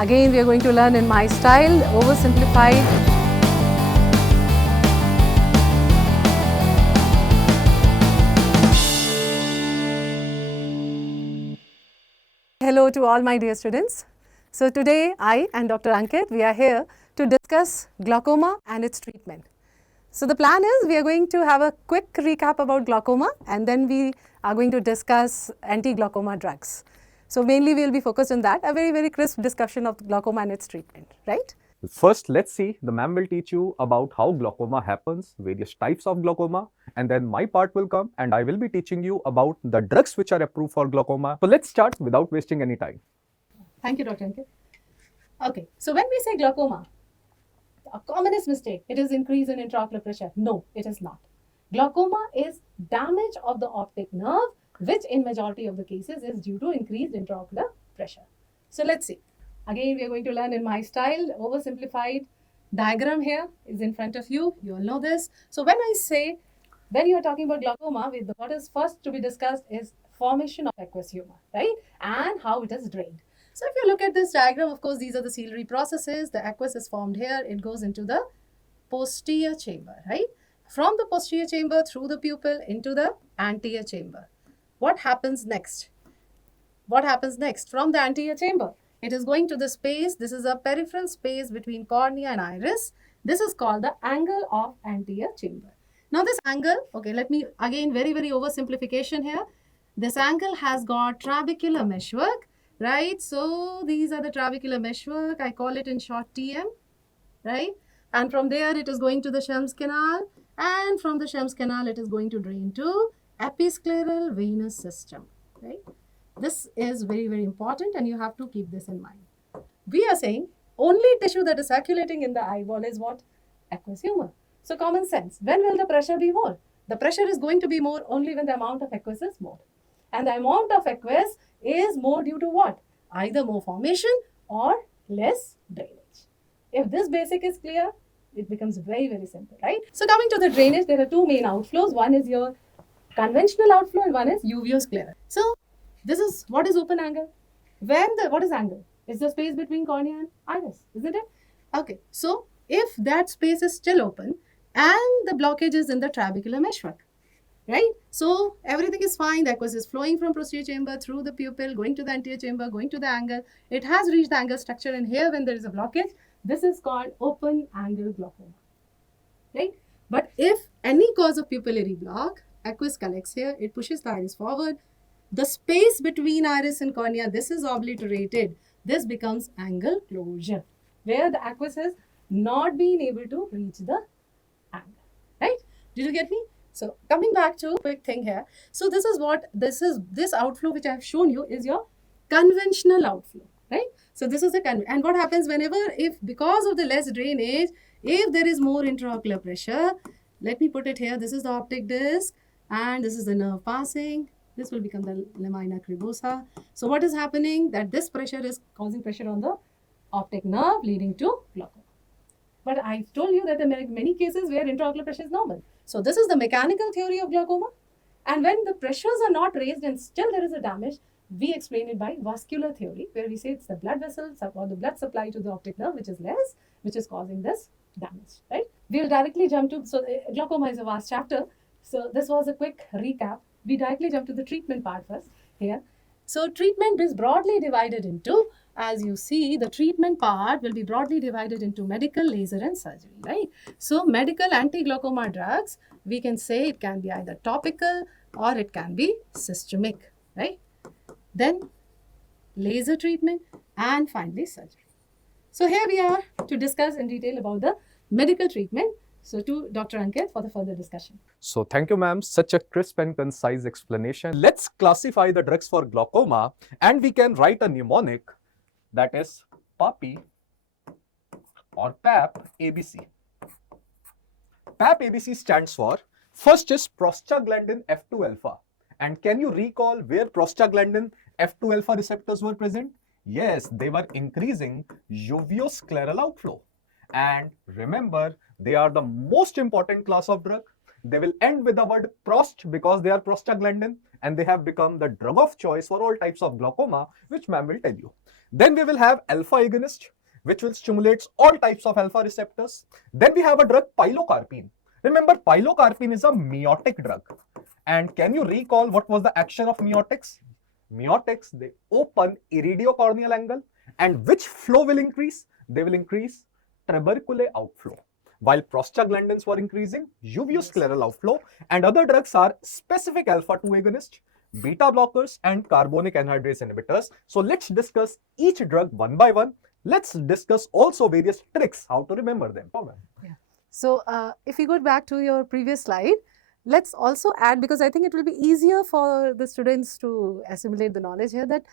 Again, we are going to learn in my style, oversimplified. Hello to all my dear students. So today I and Dr. Ankit, we are here to discuss glaucoma and its treatment. So the plan is we are going to have a quick recap about glaucoma and then we are going to discuss anti-glaucoma drugs. So mainly we will be focused on that, a very crisp discussion of glaucoma and its treatment, right? First, let's see, the ma'am will teach you about how glaucoma happens, various types of glaucoma, and then my part will come and I will be teaching you about the drugs which are approved for glaucoma. So let's start without wasting any time. Thank you, Dr. Ankit. Okay, so when we say glaucoma, a commonest mistake, it is increase in intraocular pressure. No, it is not. Glaucoma is damage of the optic nerve, which in majority of the cases is due to increased intraocular pressure. So let's see. Again, we are going to learn in my style, oversimplified. Diagram here is in front of you. You all know this. So when you are talking about glaucoma, what is first to be discussed is formation of aqueous humor, right? And how it is drained. So if you look at this diagram, of course, these are the ciliary processes. The aqueous is formed here. It goes into the posterior chamber, right? From the posterior chamber through the pupil into the anterior chamber. What happens next? What happens next? From the anterior chamber, it is going to the space. This is a peripheral space between cornea and iris. This is called the angle of anterior chamber. Now this angle, okay, let me again very oversimplification here. This angle has got trabecular meshwork, right? So these are the trabecular meshwork. I call it in short TM, right? And from there it is going to the Schelm's canal, and from the Schelm's canal it is going to drain to episcleral venous system, right? This is very important and you have to keep this in mind. We are saying only tissue that is circulating in the eyeball is what? Aqueous humor. So common sense, when will the pressure be more? The pressure is going to be more only when the amount of aqueous is more. And the amount of aqueous is more due to what? Either more formation or less drainage. If this basic is clear, it becomes very simple, right? So coming to the drainage, there are two main outflows. One is your conventional outflow and one is uveoscleral. So this is what is open angle. What is angle? It's the space between cornea and iris, isn't it? Okay, so if that space is still open and the blockage is in the trabecular meshwork, right? So everything is fine. The aqueous is flowing from posterior chamber through the pupil, going to the anterior chamber, going to the angle. It has reached the angle structure, and here when there is a blockage, this is called open angle glaucoma, right? But if any cause of pupillary block, aqueous collects here, it pushes the iris forward. The space between iris and cornea, this is obliterated. This becomes angle closure, where the aqueous has not been able to reach the angle, right? Did you get me? So coming back to a quick thing here. So this outflow which I have shown you is your conventional outflow, right? So this is and what happens if because of the less drainage, if there is more intraocular pressure, let me put it here. This is the optic disc and this is the nerve passing. This will become the lamina cribosa. So what is happening? That this pressure is causing pressure on the optic nerve leading to glaucoma. But I told you that there are many cases where intraocular pressure is normal. So this is the mechanical theory of glaucoma. And when the pressures are not raised and still there is a damage, we explain it by vascular theory, where we say it's the blood vessels or the blood supply to the optic nerve, which is less, which is causing this damage, right? We'll directly jump to, so glaucoma is a vast chapter. So this was a quick recap. We directly jump to the treatment part first here. So treatment is broadly divided into, as you see, the treatment part will be broadly divided into medical, laser and surgery, right? So medical anti-glaucoma drugs, we can say it can be either topical or it can be systemic, right? Then laser treatment and finally surgery. So here we are to discuss in detail about the medical treatment. So to Dr. Ankit for the further discussion. So thank you, ma'am. Such a crisp and concise explanation. Let's classify the drugs for glaucoma and we can write a mnemonic that is PAPI or PAP ABC. PAP ABC stands for, first is prostaglandin F2 alpha. And can you recall where prostaglandin F2 alpha receptors were present? Yes, they were increasing uveoscleral outflow. And remember, they are the most important class of drug. They will end with the word prost because they are prostaglandin and they have become the drug of choice for all types of glaucoma, which ma'am will tell you. Then we will have alpha agonist, which will stimulate all types of alpha receptors. Then we have a drug pilocarpine. Remember, pilocarpine is a miotic drug. And can you recall what was the action of miotics? Miotics, they open iridocorneal angle, and which flow will increase? They will increase tubercular outflow. While prostaglandins were increasing uveoscleral outflow, and other drugs are specific alpha 2 agonists, beta blockers, and carbonic anhydrase inhibitors. So let's discuss each drug one by one. Let's discuss also various tricks how to remember them. Yeah. So if we go back to your previous slide, let's also add, because I think it will be easier for the students to assimilate the knowledge here, that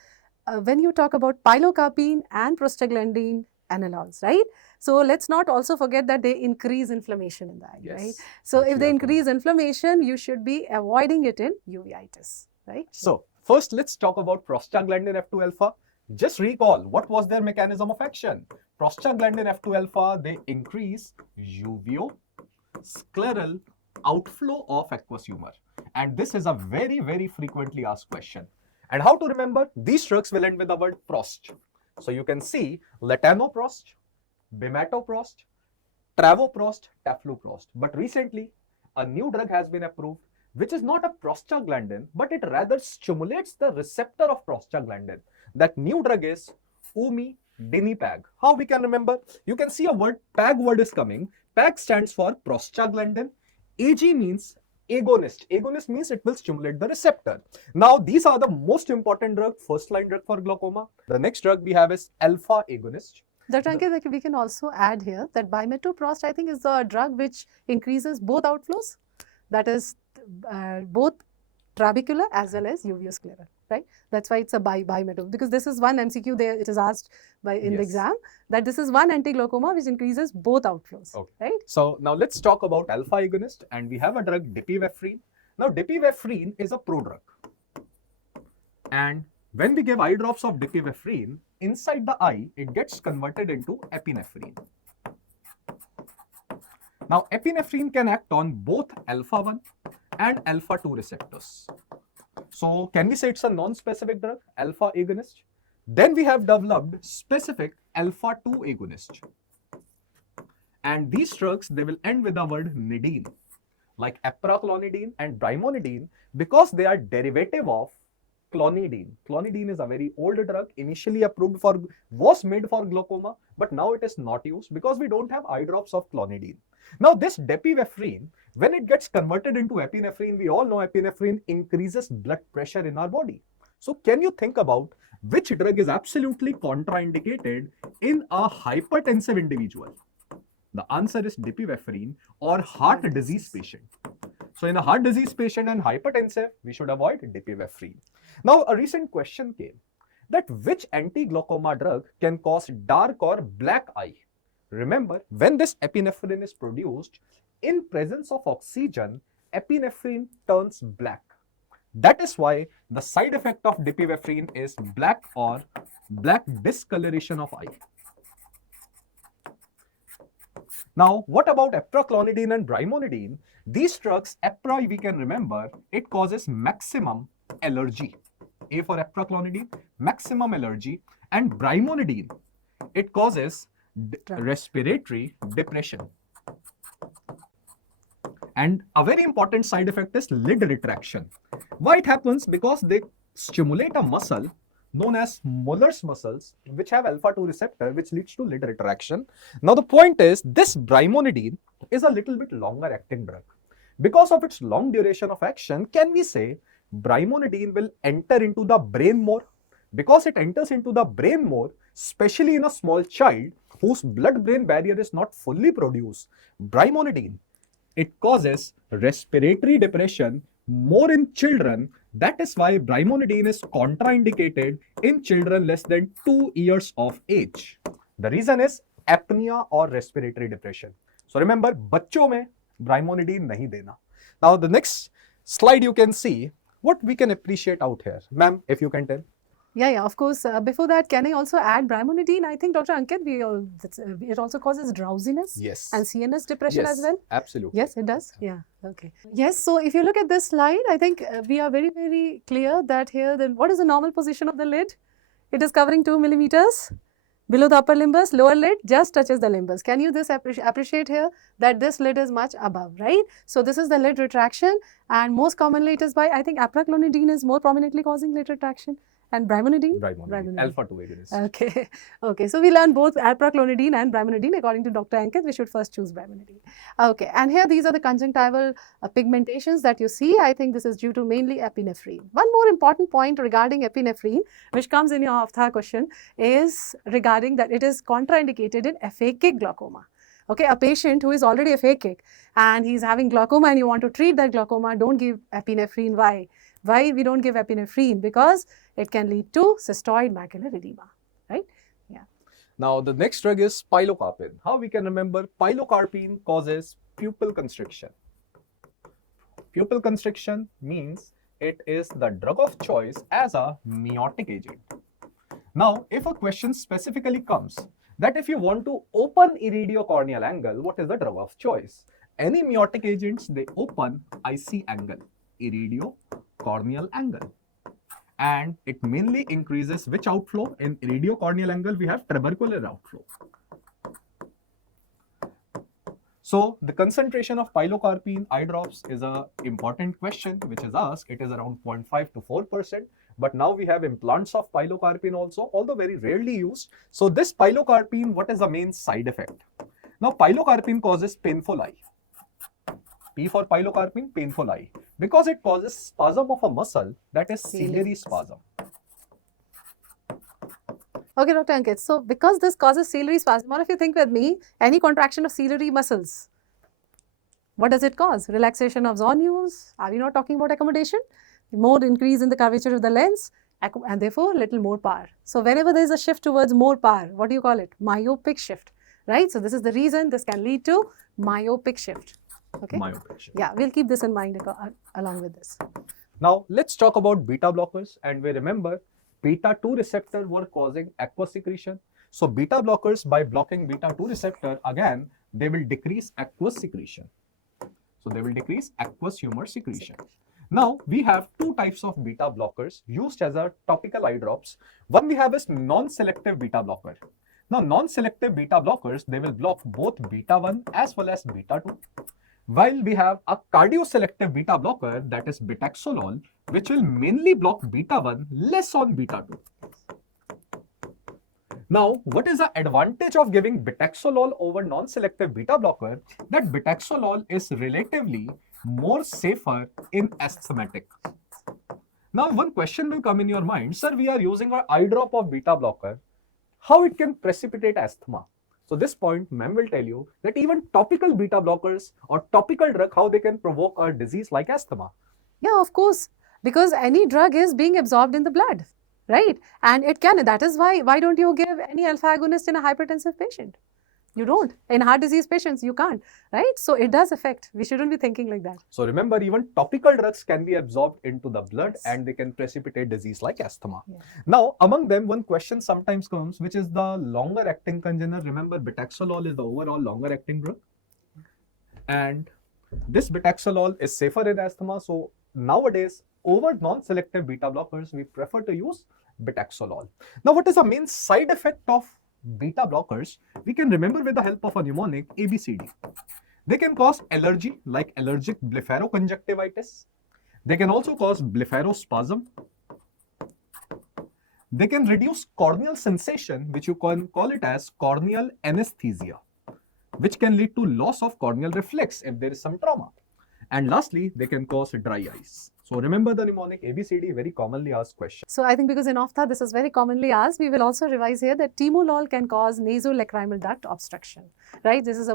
when you talk about pilocarpine and prostaglandin analogs, right? So let's not also forget that they increase inflammation in the eye, Yes, right? So if they are increase inflammation, you should be avoiding it in uveitis, right? So first, let's talk about prostaglandin F2 alpha. Just recall, what was their mechanism of action? Prostaglandin F2 alpha, they increase uveoscleral outflow of aqueous humor. And this is a very, very frequently asked question. And how to remember? These drugs will end with the word prost. So you can see latanoprost, bimatoprost, travoprost, tafloprost. But recently, a new drug has been approved, which is not a prostaglandin, but it rather stimulates the receptor of prostaglandin. That new drug is umidinipag. How we can remember? You can see a word, PAG word is coming. PAG stands for prostaglandin. AG means agonist. Agonist means it will stimulate the receptor. Now, these are the most important drug, first line drug for glaucoma. The next drug we have is alpha agonist. Dr. Ankit, we can also add here that bimatoprost, I think, is the drug which increases both outflows, that is both trabecular as well as uveoscleral, right? That's why it's a bimato, because this is one MCQ there, it is asked in the exam, that this is one antiglaucoma which increases both outflows, right? So now let's talk about alpha agonist, and we have a drug dipivefrin. Now dipivefrin is a prodrug, and when we give eye drops of dipivefrin, inside the eye, it gets converted into epinephrine. Now epinephrine can act on both alpha 1 and alpha 2 receptors. So can we say it's a non-specific drug, alpha agonist? Then we have developed specific alpha 2 agonist. And these drugs, they will end with the word nidine, like apraclonidine and brimonidine, because they are derivative of clonidine. Clonidine is a very old drug, initially approved for, was made for glaucoma, but now it is not used because we don't have eye drops of clonidine. Now this dipivefrin, when it gets converted into epinephrine, we all know epinephrine increases blood pressure in our body. So can you think about which drug is absolutely contraindicated in a hypertensive individual? The answer is dipivefrin or heart disease patient. So in a heart disease patient and hypertensive, we should avoid dipivefrin. Now a recent question came that which anti-glaucoma drug can cause dark or black eye? Remember, when this epinephrine is produced, in presence of oxygen, epinephrine turns black. That is why the side effect of dipivefrin is black or black discoloration of eye. Now, what about apraclonidine and brimonidine? These drugs, apra, we can remember, it causes maximum allergy. A for apraclonidine, maximum allergy, and brimonidine, it causes respiratory depression. And a very important side effect is lid retraction. Why it happens? Because they stimulate a muscle known as Muller's muscles, which have alpha 2 receptor, which leads to lid retraction. Now the point is, this brimonidine is a little bit longer acting drug. Because of its long duration of action, can we say brimonidine will enter into the brain more? Because it enters into the brain more, especially in a small child whose blood-brain barrier is not fully produced, brimonidine, it causes respiratory depression more in children. That is why brimonidine is contraindicated in children less than 2 years of age. The reason is apnea or respiratory depression. So remember, बच्चों में brimonidine नहीं देना. Now the next slide you can see what we can appreciate out here. Ma'am, if you can tell. Yeah, of course. Before that, can I also add brimonidine? I think, Dr. Ankit, it also causes drowsiness. Yes. And CNS depression as well. Absolutely. Yes, it does. Yeah. Okay. Yes. So if you look at this slide, I think we are very, very clear that here, then what is the normal position of the lid? It is covering 2 millimeters below the upper limbus. Lower lid just touches the limbus. Can you this appreciate here that this lid is much above, right? So this is the lid retraction, and most commonly it is by, I think, apraclonidine is more prominently causing lid retraction, and brimonidine. Alpha 2 agonist. Okay. Okay. So we learn both apraclonidine and brimonidine. According to Dr. Ankit, we should first choose brimonidine. Okay. And here these are the conjunctival pigmentations that you see. I think this is due to mainly epinephrine. One more important point regarding epinephrine, which comes in your Aftha question, is regarding that it is contraindicated in aphakic glaucoma. Okay, a patient who is already aphakic and he's having glaucoma and you want to treat that glaucoma, don't give epinephrine. Why? Why we don't give epinephrine? Because it can lead to cystoid macular edema, right? Yeah. Now, the next drug is pilocarpine. How we can remember? Pilocarpine causes pupil constriction. Pupil constriction means it is the drug of choice as a miotic agent. Now, if a question specifically comes that if you want to open iridocorneal angle, what is the drug of choice? Any miotic agents, they open IC angle, iridocorneal angle. And it mainly increases which outflow? In iridocorneal angle, we have trabecular outflow. So the concentration of pilocarpine eye drops is an important question which is asked. It is around 0.5 to 4%. But now we have implants of pilocarpine also, although very rarely used. So this pilocarpine, what is the main side effect? Now pilocarpine causes painful eye. P for pilocarpine, painful eye. Because it causes spasm of a muscle, that is ciliary spasm. Okay, Dr. Ankit. So because this causes ciliary spasm, or if you think with me, any contraction of ciliary muscles, what does it cause? Relaxation of zonules? Are we not talking about accommodation? More increase in the curvature of the lens, and therefore little more power. So whenever there is a shift towards more power, what do you call it? Myopic shift, right? So this is the reason this can lead to myopic shift. Okay. Myopic shift. Yeah, we'll keep this in mind along with this. Now let's talk about beta blockers, and we remember beta 2 receptor were causing aqueous secretion. So beta blockers, by blocking beta 2 receptor, again they will decrease aqueous secretion. So they will decrease aqueous humor secretion. Now, we have two types of beta blockers used as a topical eye drops. One we have is non-selective beta blocker. Now, non-selective beta blockers, they will block both beta 1 as well as beta 2. While we have a cardioselective beta blocker, that is betaxolol, which will mainly block beta 1, less on beta 2. Now, what is the advantage of giving betaxolol over non-selective beta blocker? That betaxolol is relatively more safer in asthmatic. Now, one question will come in your mind, sir, we are using our eye drop of beta blocker, how it can precipitate asthma? So this point, ma'am will tell you that even topical beta blockers or topical drug, how they can provoke a disease like asthma. Yeah, of course, because any drug is being absorbed in the blood, right? And it can, that is why don't you give any alpha agonist in a hypertensive patient? You don't. In heart disease patients, you can't, right? So it does affect. We shouldn't be thinking like that. So remember, even topical drugs can be absorbed into the blood and they can precipitate disease like asthma. Yeah. Now, among them, one question sometimes comes, which is the longer acting congener. Remember, betaxolol is the overall longer acting drug. And this betaxolol is safer in asthma. So nowadays, over non-selective beta blockers, we prefer to use betaxolol. Now, what is the main side effect of beta blockers? We can remember with the help of a mnemonic ABCD. They can cause allergy like allergic blepharoconjunctivitis. They can also cause blepharospasm. They can reduce corneal sensation, which you can call it as corneal anesthesia, which can lead to loss of corneal reflex if there is some trauma. And lastly, they can cause dry eyes. So remember the mnemonic ABCD, very commonly asked question. So I think because in ophtha this is very commonly asked, we will also revise here that timolol can cause nasolacrimal duct obstruction, right? This is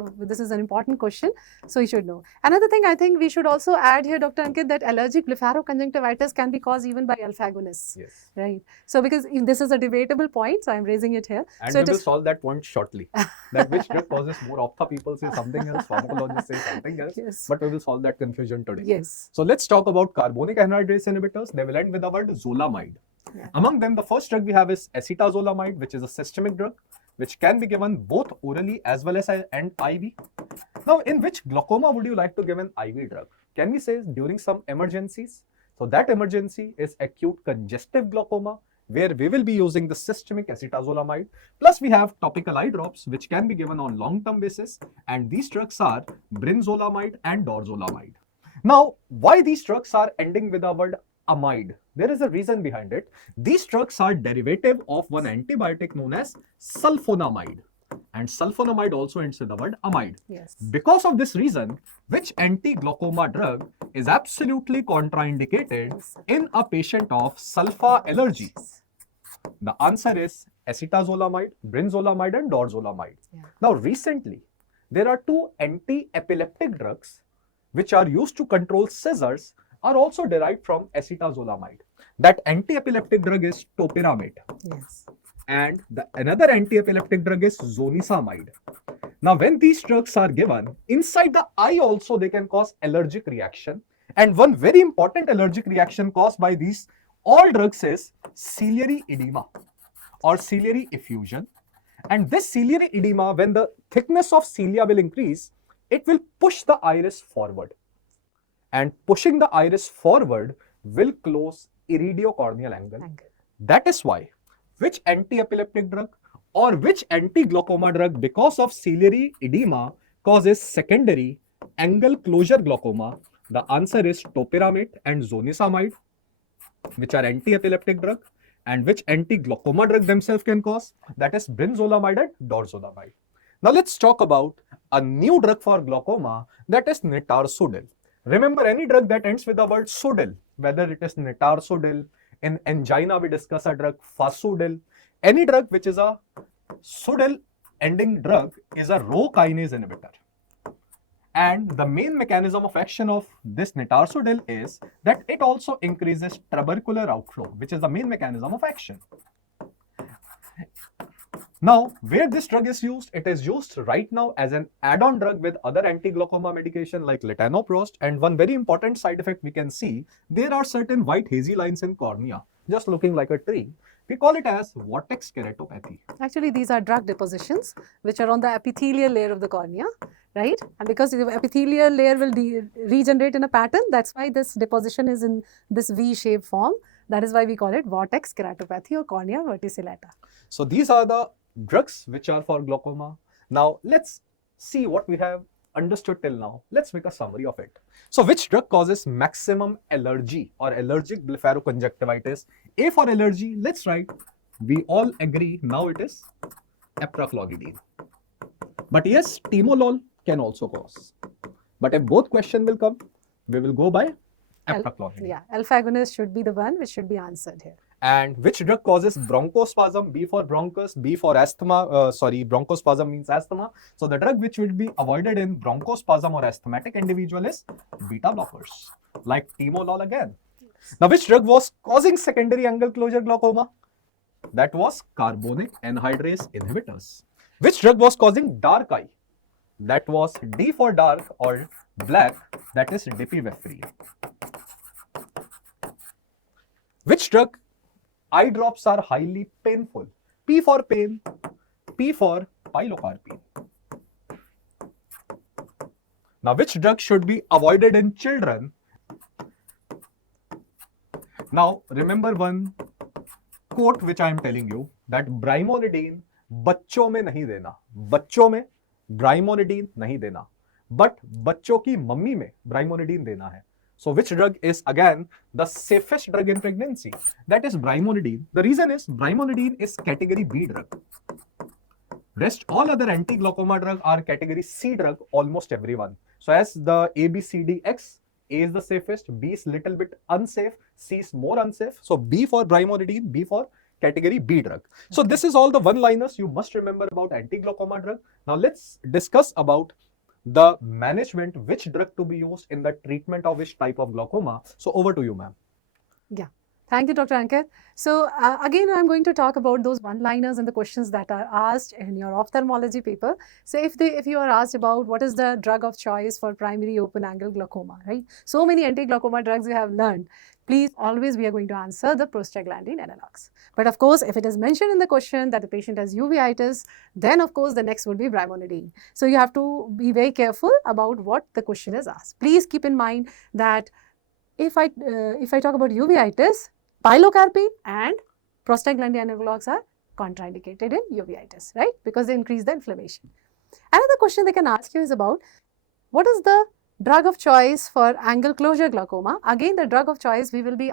an important question, so you should know. Another thing I think we should also add here, Dr. Ankit, that allergic blepharoconjunctivitis can be caused even by alpha agonists. Yes. Right. So because this is a debatable point, so I'm raising it here. And so we will solve that point shortly. That which drug causes more ophtha, people say something else, pharmacologists say something else. Yes. But we will solve that confusion today. Yes. So let's talk about carbonic anhydrase inhibitors. They will end with the word zolamide. Yeah. Among them, the first drug we have is acetazolamide, which is a systemic drug, which can be given both orally as well as and IV. Now, in which glaucoma would you like to give an IV drug? Can we say during some emergencies? So that emergency is acute congestive glaucoma, where we will be using the systemic acetazolamide. Plus, we have topical eye drops, which can be given on long-term basis. And these drugs are brinzolamide and dorzolamide. Now, why these drugs are ending with the word amide? There is a reason behind it. These drugs are derivative of one antibiotic known as sulfonamide. And sulfonamide also ends with the word amide. Yes. Because of this reason, which anti-glaucoma drug is absolutely contraindicated in a patient of sulfa allergy? The answer is acetazolamide, brinzolamide and dorzolamide. Yeah. Now recently, there are two anti-epileptic drugs which are used to control seizures are also derived from acetazolamide. That anti-epileptic drug is topiramate. Yes. And another anti-epileptic drug is zonisamide. Now, when these drugs are given, inside the eye also they can cause allergic reaction. And one very important allergic reaction caused by these all drugs is ciliary edema or ciliary effusion. And this ciliary edema, when the thickness of cilia will increase, it will push the iris forward. And pushing the iris forward will close iridocorneal angle. That is why which anti-epileptic drug or which anti-glaucoma drug, because of ciliary edema, causes secondary angle closure glaucoma? The answer is topiramate and zonisamide, which are anti-epileptic drug, and which anti-glaucoma drug themselves can cause? That is brinzolamide and dorzolamide. Now let's talk about a new drug for glaucoma, that is nitarsodil. Remember, any drug that ends with the word sodil, whether it is nitarsodil, in angina we discuss a drug fasudil, any drug which is a sodil ending drug is a Rho kinase inhibitor. And the main mechanism of action of this nitarsodil is that it also increases trabecular outflow, which is the main mechanism of action. Now, where this drug is used, it is used right now as an add-on drug with other anti-glaucoma medication like latanoprost. And one very important side effect we can see, there are certain white hazy lines in cornea, just looking like a tree. We call it as vortex keratopathy. Actually, these are drug depositions which are on the epithelial layer of the cornea, right? And because the epithelial layer will regenerate in a pattern, that's why this deposition is in this V-shaped form. That is why we call it vortex keratopathy or cornea verticillata. So these are the drugs which are for glaucoma. Now let's see what we have understood till now. Let's make a summary of it. So which drug causes maximum allergy or allergic blepharoconjunctivitis? A for allergy, let's write, we all agree now it is apraclogidine. But yes, timolol can also cause. But if both question will come, we will go by apraclogidine. Yeah, alpha agonist should be the one which should be answered here. And which drug causes bronchospasm? B for bronchus, B for asthma. Bronchospasm means asthma. So the drug which will be avoided in bronchospasm or asthmatic individual is beta blockers, like timolol again. Now, which drug was causing secondary angle closure glaucoma? That was carbonic anhydrase inhibitors. Which drug was causing dark eye? That was D for dark or black, that is dipivefrin. Which drug eye drops are highly painful? P for pain, P for pilocarpine. Now, which drug should be avoided in children? Now, remember one quote which I am telling you, that brimonidine बच्चों में नहीं देना, बच्चों में brimonidine नहीं देना, but बच्चों की मम्मी में brimonidine देना है. So which drug is again the safest drug in pregnancy? That is brimonidine. The reason is brimonidine is category B drug. Rest all other anti-glaucoma drug are category C drug, almost everyone. So as the A, B, C, D, X, A is the safest, B is little bit unsafe, C is more unsafe. So B for brimonidine, B for category B drug. So this is all the one-liners you must remember about anti-glaucoma drug. Now let's discuss about the management, which drug to be used in the treatment of which type of glaucoma. So over to you, ma'am. Yeah. Thank you, Dr. Ankit. So again, I'm going to talk about those one-liners and the questions that are asked in your ophthalmology paper. So if you are asked about what is the drug of choice for primary open-angle glaucoma, right? So many anti-glaucoma drugs you have learned. Please, always we are going to answer the prostaglandin analogs. But of course, if it is mentioned in the question that the patient has uveitis, then of course the next would be brimonidine. So you have to be very careful about what the question is asked. Please keep in mind that if I talk about uveitis, pilocarpine and prostaglandin analogs are contraindicated in uveitis, right? Because they increase the inflammation. Another question they can ask you is about what is the drug of choice for angle closure glaucoma? Again, the drug of choice we will be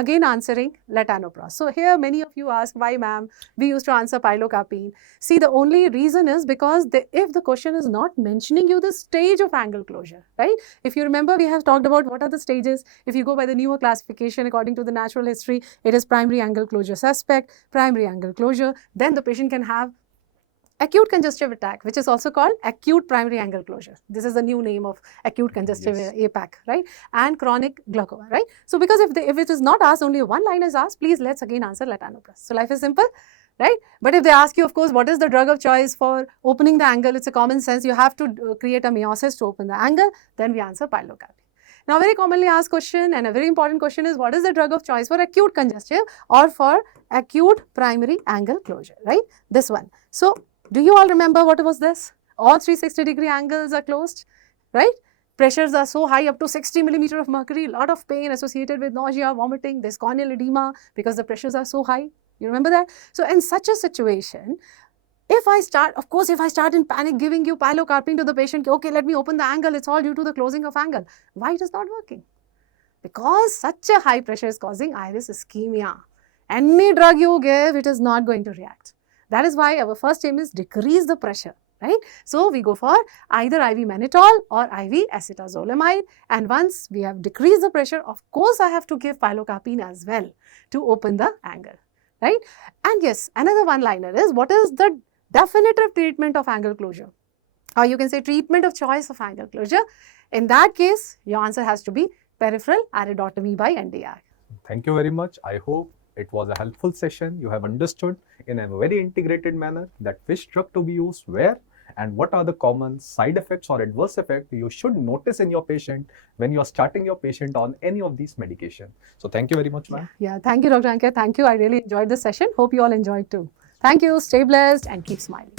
again answering latanoprost. So here many of you ask, why ma'am, we used to answer pilocarpine. See, the only reason is because if the question is not mentioning you the stage of angle closure, right? If you remember, we have talked about what are the stages. If you go by the newer classification according to the natural history, it is primary angle closure suspect, primary angle closure, then the patient can have acute congestive attack, which is also called acute primary angle closure. This is the new name of acute congestive APAC, right? And chronic glaucoma, right? So because if it is not asked, only one line is asked, please let's again answer latanoprost. So life is simple, right? But if they ask you, of course, what is the drug of choice for opening the angle, it's a common sense. You have to create a meiosis to open the angle, then we answer pilocarpine. Now, very commonly asked question and a very important question is, what is the drug of choice for acute congestive or for acute primary angle closure, right? This one. So, do you all remember what was this? All 360-degree angles are closed, right? Pressures are so high, up to 60 millimeter of mercury, lot of pain associated with nausea, vomiting, there's corneal edema because the pressures are so high. You remember that? So, in such a situation, if I start in panic giving you pilocarpine to the patient, okay, let me open the angle, it's all due to the closing of angle. Why it is not working? Because such a high pressure is causing iris ischemia. Any drug you give, it is not going to react. That is why our first aim is decrease the pressure, right? So, we go for either IV mannitol or IV acetazolamide, and once we have decreased the pressure, of course, I have to give pilocarpine as well to open the angle, right? And yes, another one-liner is, what is the definitive treatment of angle closure? Or you can say treatment of choice of angle closure. In that case, your answer has to be peripheral iridotomy by NDR. Thank you very much. I hope it was a helpful session. You have understood in a very integrated manner that which drug to be used where and what are the common side effects or adverse effects you should notice in your patient when you are starting your patient on any of these medications. So thank you very much, ma'am. Yeah, thank you, Dr. Ankit. Thank you. I really enjoyed this session. Hope you all enjoyed too. Thank you. Stay blessed and keep smiling.